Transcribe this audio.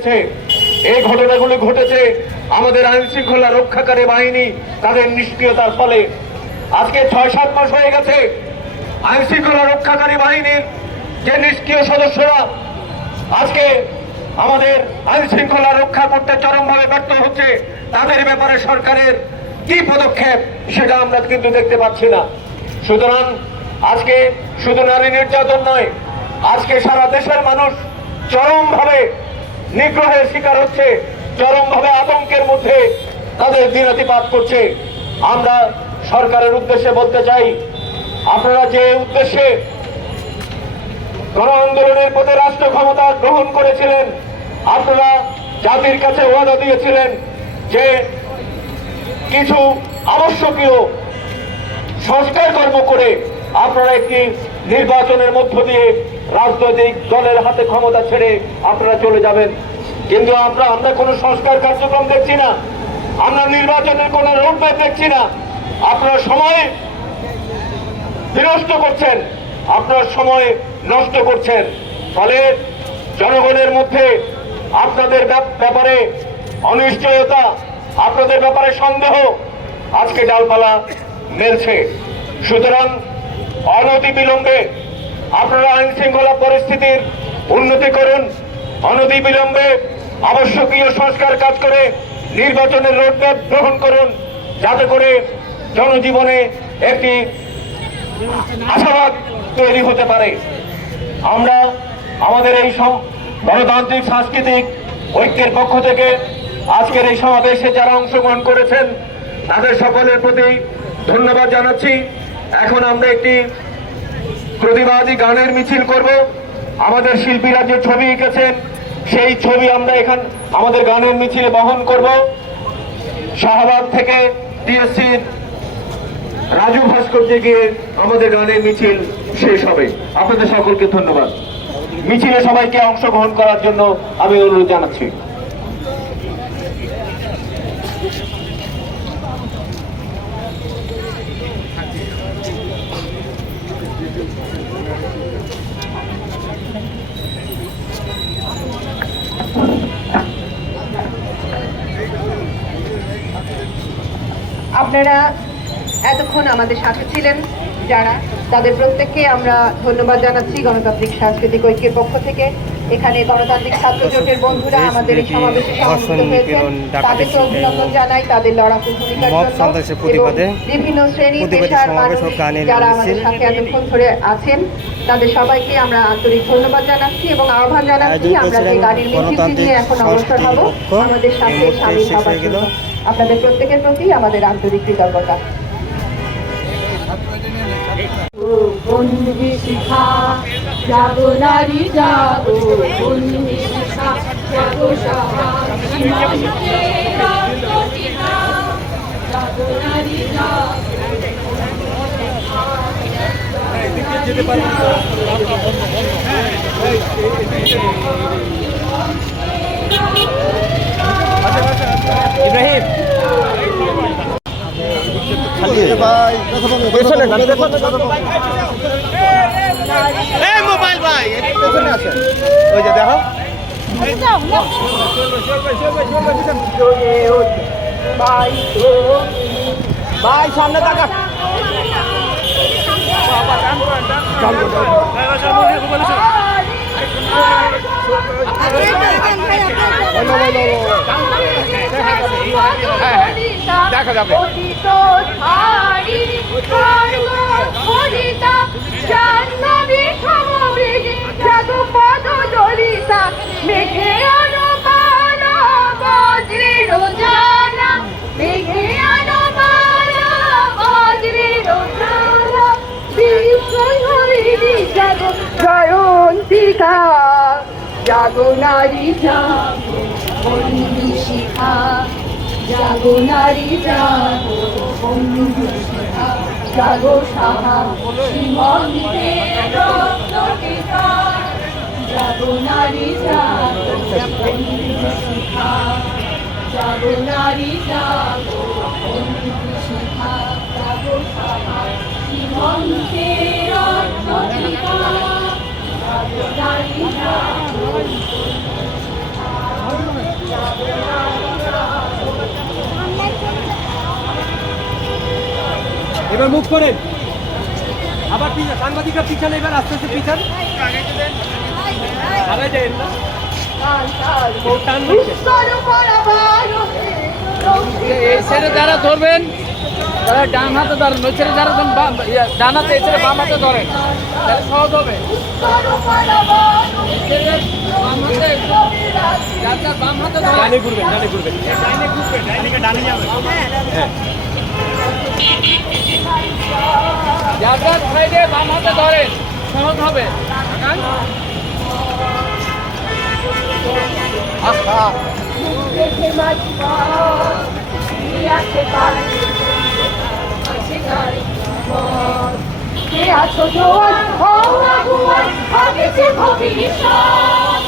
হয়েছে। এই ঘটনাগুলি ঘটেছে আমাদের আইন শৃঙ্খলা রক্ষাকারী বাহিনী, তাদের নিষ্ক্রিয়তার ফলে। আজকে ছয়, সাত মাস হয়ে গেছে আইন শৃঙ্খলা রক্ষাকারী বাহিনীর যে নিষ্ক্রিয় সদস্যরা আজকে আমাদের আইন শৃঙ্খলা রক্ষা করতে চরমভাবে ব্যর্থ হচ্ছে, তাদের ব্যাপারে সরকারের কি পদক্ষেপ সেটা আমরা কিন্তু দেখতে পাচ্ছি না। সুতরাং আজকে শুধু নারী নির্যাতন নয়, আজকে সারা দেশের মানুষ চরমভাবে নিগ্রহের শিকার হচ্ছে, চরমভাবে আতঙ্কের মধ্যে তাদের দিনাতিপাত করছে। আমরা সরকারের উদ্দেশ্যে বলতে চাই, আপনারা যে উদ্দেশ্যে গণ আন্দোলনের পথে রাষ্ট্র ক্ষমতা গ্রহণ করেছিলেন, আপনারা জাতির কাছে ওয়াদা দিয়েছিলেন যে কিছু আবশ্যকীয় সংস্কার কর্ম করে আপনারা একটি নির্বাচনের মধ্য দিয়ে রাজনৈতিক দলের হাতে ক্ষমতা ছেড়ে আপনারা চলে যাবেন। কিন্তু আমরা আমরা কোনো সংস্কার কার্যক্রম দেখছি না। আমরা নির্বাচনের কোনো রোডম্যাপ দেখছি না। আপনারা সময় বিনষ্ট করছেন। আপনার সময় নষ্ট করছেন। ফলে জনগণের মধ্যে আপনাদের ব্যাপ- ব্যাপারে অনিশ্চয়তা, আপনাদের ব্যাপারে সন্দেহ আজকে ডালপালা মেলছে সুতরাং অনতি বিলম্বে আপনারা আইন শৃঙ্খলা পরিস্থিতির উন্নতি করুন। অনতি বিলম্বে আবশ্যকীয় সংস্কার কাজ করে নির্বাচনের রোডম্যাপ গ্রহণ করুন, যাতে করে জনজীবনে একটি আশাবাদ তৈরি হতে পারে। আমরা আমাদের এই গণতান্ত্রিক, সাংস্কৃতিক ঐক্যের পক্ষ থেকে আজকের এই সমাবেশে যারা অংশগ্রহণ করেছেন, তাদের সকলের প্রতি ধন্যবাদ জানাচ্ছি। এখন আমরা একটি প্রতিবাদী গানের মিছিল করব। আমাদের শিল্পীরা যে ছবি এঁকেছেন সেই ছবি আমরা এখান আমাদের গানের মিছিলে বহন করব। শাহবাগ থেকে টিএসসির রাজু ভাস্কর্যে গিয়ে আমাদের গানের মিছিল শেষ হবে। আপনাদের সকলকে ধন্যবাদ। মিছিলে সবাইকে অংশগ্রহণ করার জন্য আমি অনুরোধ জানাচ্ছি। আপনারা এতক্ষণ আমাদের সাথে ছিলেন, যারা। তাদের প্রত্যেককে আমরা ধন্যবাদ জানাচ্ছি গণতান্ত্রিক সাংস্কৃতিক ঐক্যের পক্ষ থেকে। এখানে গণতান্ত্রিক ছাত্র জোটের বন্ধুরা আমাদের এই সমাবেশে হয়েছেন। তাদেরকে অভিনন্দন জানাই। তাদের লড়াকু ভূমিকার জন্য বিভিন্ন শ্রেণি পেশার মানুষ যারা আমাদের সাথে এতক্ষণ ধরে আছেন তাদের সবাইকে আমরা আন্তরিক ধন্যবাদ জানাচ্ছি এবং আহ্বান জানাচ্ছি আমরা যে গাড়ির মিছিলটি গণতান্ত্রিক নিয়ে এখন অগ্রসর হব আমাদের সাথে সামিল হবার জন্য আপনাদের প্রত্যেকের প্রতি আমাদের আন্তরিক কৃতজ্ঞতা। বন্ধু শিখা জাগো নারী জাগো বন্ধু শিখা জাগো সাহা সীমান্তে রক্ত শিখা ভাই পেছনে আছে ওই যে দেখো। ভাই সামনে দেখা যাবে। জাগো বন্ধু শিখা জাগো নারী জাগো বন্ধু শিখা জাগো সাহা সীমন্তে রক্ত টিকা জাগো নারী জাগো বন্ধু শিখা জাগো নারী জাগো বন্ধু শিখা জাগো সাহা সীমন্তে রক্ত টিকা জাগো নারী জাগো এবার মুখ করেন। আবার পিছনে সাংবাদিকরা পিছনে এবার আস্তে আস্তে পিছন। এই ছেড়ে যারা ধরবেন তারা ডান হাতে ধরেন ওই ছেড়ে যারা ডান হাতে এই ছেড়ে বাম হাতে ধরেন তাহলে সহজ হবে। বাম হাতে ধরেন ডানে ঘুরবেন ডানে ঘুরবেন ডাইনে ঘুরবেন। ডাইনে ডানে যাবেন হ্যাঁ। যার যার সাইডে বাম হাতে ধরেন সহজ হবে। আহা আছো জোয়ান ও আগুয়ান আগে ভবিষ্যৎ